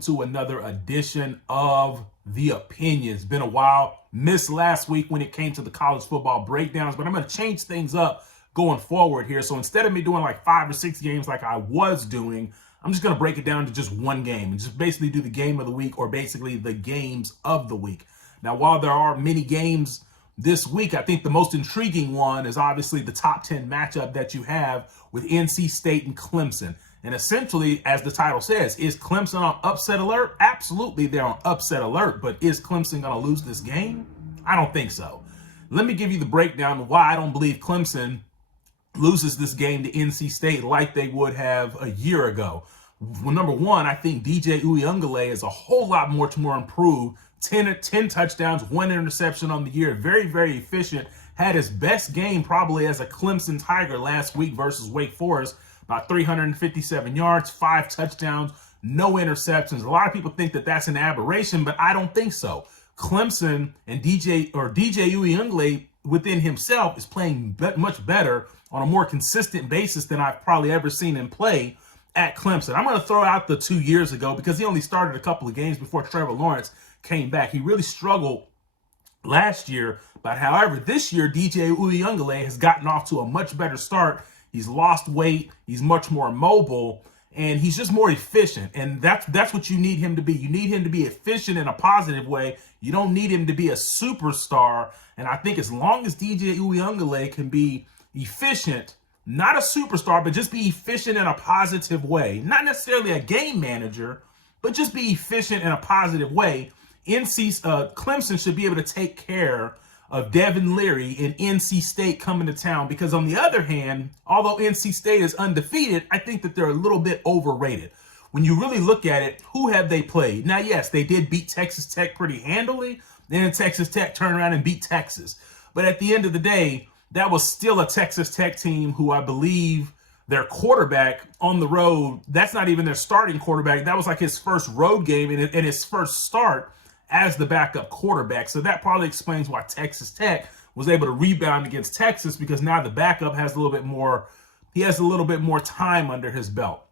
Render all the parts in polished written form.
to another edition of The Opinion. It's been a while. Missed last week when it came to the college football breakdowns, but I'm going to change things up going forward here. So instead of me doing like 5 or 6 games like I was doing, I'm just going to break it down to just one game and just basically do the game of the week, or basically the games of the week. Now, while there are many games this week, I think the most intriguing one is obviously the top 10 matchup that you have with NC State and Clemson. And essentially, as the title says, is Clemson on upset alert? Absolutely, they're on upset alert. But is Clemson going to lose this game? I don't think so. Let me give you the breakdown of why I don't believe Clemson loses this game to NC State like they would have a year ago. Well, number one, I think DJ Uiagalelei is a whole lot more improved. 10 touchdowns, 1 interception on the year. Very, very efficient. Had his best game probably as a Clemson Tiger last week versus Wake Forest. About 357 yards, 5 touchdowns, no interceptions. A lot of people think that that's an aberration, but I don't think so. Clemson and DJ Uiagalelei within himself is playing much better on a more consistent basis than I've probably ever seen him play at Clemson. I'm going to throw out the 2 years ago because he only started a couple of games before Trevor Lawrence came back. He really struggled last year, but however, this year, DJ Uiagalelei has gotten off to a much better start. He's lost weight. He's much more mobile, and he's just more efficient. And that's what you need him to be. You need him to be efficient in a positive way. You don't need him to be a superstar. And I think as long as DJ Uiagalelei can be efficient, not a superstar, but just be efficient in a positive way, not necessarily a game manager, but just be efficient in a positive way, Clemson should be able to take care of Devin Leary and NC State coming to town. Because on the other hand, although NC State is undefeated, I think that they're a little bit overrated. When you really look at it, who have they played? Now, yes, they did beat Texas Tech pretty handily. Then Texas Tech turned around and beat Texas. But at the end of the day, that was still a Texas Tech team who I believe their quarterback on the road, that's not even their starting quarterback. That was like his first road game and his first start as the backup quarterback. So that probably explains why Texas Tech was able to rebound against Texas, because now the backup has a little bit more, he has a little bit more time under his belt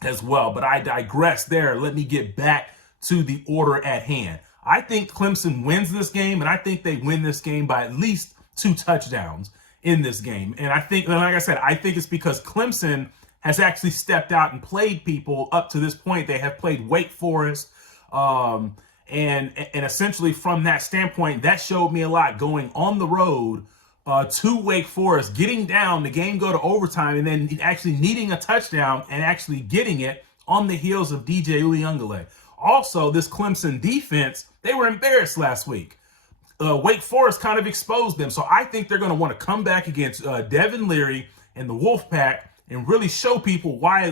as well. But I digress there. Let me get back to the order at hand. I think Clemson wins this game, and I think they win this game by at least 2 touchdowns in this game. And I think, like I said, I think it's because Clemson has actually stepped out and played people up to this point. They have played Wake Forest, and essentially from that standpoint, that showed me a lot going on the road to Wake Forest, getting down, the game go to overtime, and then actually needing a touchdown and actually getting it on the heels of DJ Uiagalelei. Also, this Clemson defense, they were embarrassed last week. Wake Forest kind of exposed them. So I think they're going to want to come back against Devin Leary and the Wolfpack and really show people why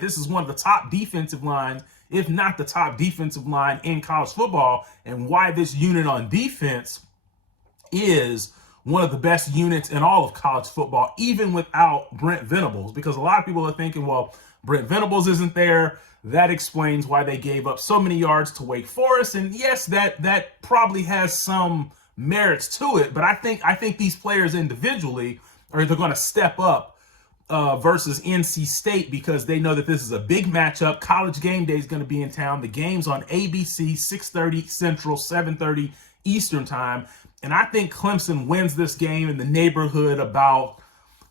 this is one of the top defensive lines, if not the top defensive line in college football, and why this unit on defense is one of the best units in all of college football, even without Brent Venables. Because a lot of people are thinking, well, Brent Venables isn't there. That explains why they gave up so many yards to Wake Forest. And yes, that probably has some merits to it. But I think these players individually are either going to step up versus NC State, because they know that this is a big matchup. College game day is going to be in town. The game's on ABC, 6:30 Central, 7:30 Eastern time. And I think Clemson wins this game in the neighborhood about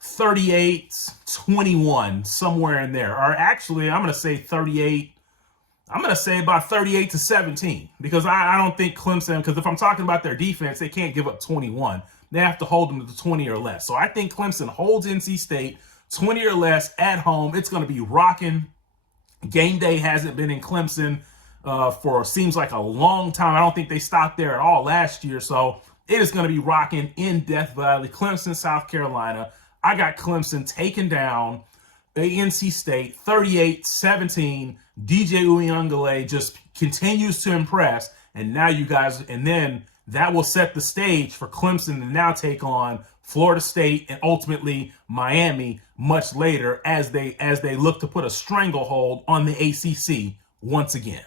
38-21, somewhere in there. Or actually, I'm going to say 38. I'm going to say about 38-17, because I don't think Clemson, because if I'm talking about their defense, they can't give up 21. They have to hold them to 20 or less. So I think Clemson holds NC State 20 or less at home. It's going to be rocking. Game day hasn't been in Clemson for seems like a long time. I don't think they stopped there at all last year. So it is going to be rocking in Death Valley, Clemson, South Carolina. I got Clemson taking down NC State 38-17. DJ Uiagalelei just continues to impress. And now you guys, and then that will set the stage for Clemson to now take on Florida State and ultimately Miami much later as they look to put a stranglehold on the ACC once again.